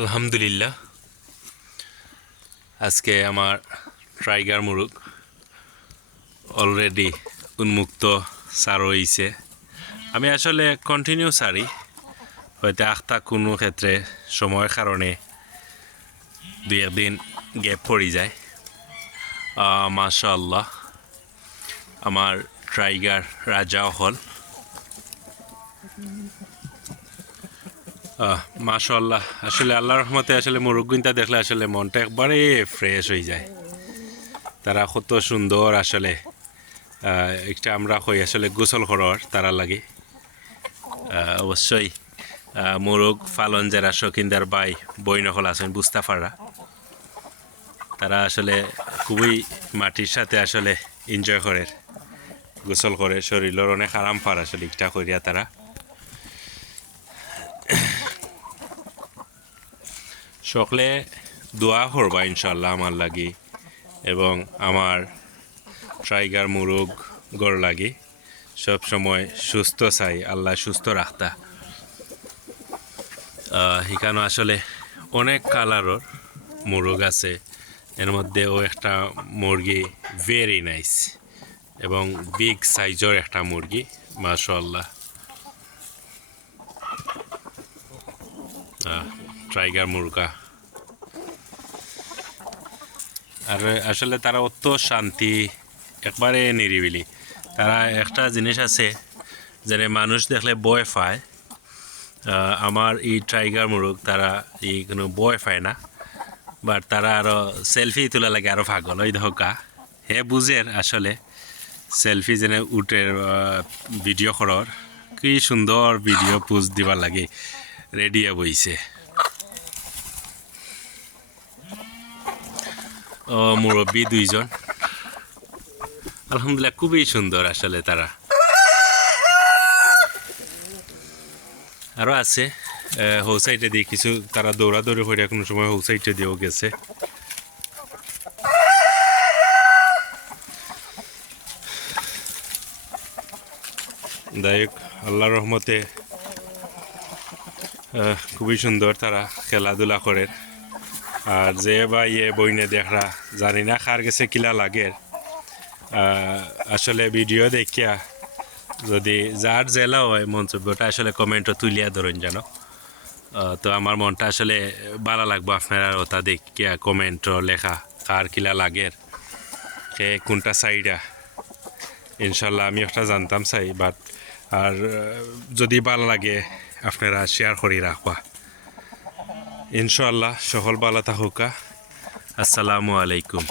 আলহামদুলিল্লাহ। আজকে আমার ট্রাইগার মুরুগ অলরেডি উন্মুক্ত সার হয়েছে আমি আসলে কন্টিনিউ সারি, হয়তো আখতা কোনো ক্ষেত্রে সময়ের কারণে দুই একদিন গ্যাপ পড়ে যায়। মাশাল্লাহ আমার ট্রাইগার রাজাও হল। মাশাল্লাহ আসলে আল্লাহর রহমতে আসলে মুরব্বিনটা দেখলে আসলে মনটা একবারে ফ্রেশ হয়ে যায়। তারা কত সুন্দর আসলে একটা আমরা কই আসলে গোসল করার তারা লাগে। অবশ্যই মোরগ ফালন যারা শকিন্দার বাই বই নকল আছেন বুস্তাফাররা তারা আসলে খুবই মাটির সাথে আসলে এনজয় করে, গোসল করে, শরীরের অনেক আরাম পার আসলে ইটা করিয়া তারা। সকলে দোয়া করবা ইনশাল্লাহ আমার লাগি এবং আমার ট্রাইগার মুরগ গড় লাগি। সব সময় সুস্থ চাই, আল্লাহ সুস্থ রাখতা। সেখানে আসলে অনেক কালারর মুরগ আছে, এর মধ্যেও একটা মুরগি ভেরি নাইস এবং বিগ সাইজের একটা মুরগি মাশাল্লাহ ট্রাইগার মুরগা আর আসলে তারা অত শান্তি একবারে নিরিবিলি। তারা একটা জিনিস আছে যেন মানুষ দেখলে বয় পায়। আমার এই টাইগার মুরগ তারা এই কোনো বয় পায় না। বাট তারা আরও সেলফি তোলা লাগে আরও পাগল, ওই ধোকা। হে বুঝের আসলে সেলফি যেনে উঠে ভিডিও করার। কি সুন্দর ভিডিও পোস্ট দিবার লাগে। রেডিয়া বইছে। মুরব্বী দুইজন। আলহামদুলিল্লাহ, খুবই সুন্দর আসলে তারা। আরও আছে। সাইডে দিয়ে কিছু, তারা দৌড়াদৌড়ি করে কোনো সময় সাইডে দিয়েও গেছে। হোক আল্লাহ রহমতে খুবই সুন্দর তারা খেলাধুলা করে আর যে বা ইয়ে বইনে দেখরা জানি না কার গেছে কিলা লাগে। আসলে ভিডিও দেখিয়া যদি যার জেলা হয় মন্তব্যটা আসলে কমেন্টও তুলিয়া ধরুন আহ, তো আমার মনটা আসলে ভালো লাগবো আপনারা ওটা দেখিয়া কমেন্টও লেখা কার কিলা লাগের সে কোনটা সাইডা ইনশাল্লাহ আমি একটা জানতাম চাই বাট আর যদি ভালো লাগে আপনারা শেয়ার করে রাখবা। ইনশাল্লাহ সকল বালা থাকুকা আসসালামু আলাইকুম।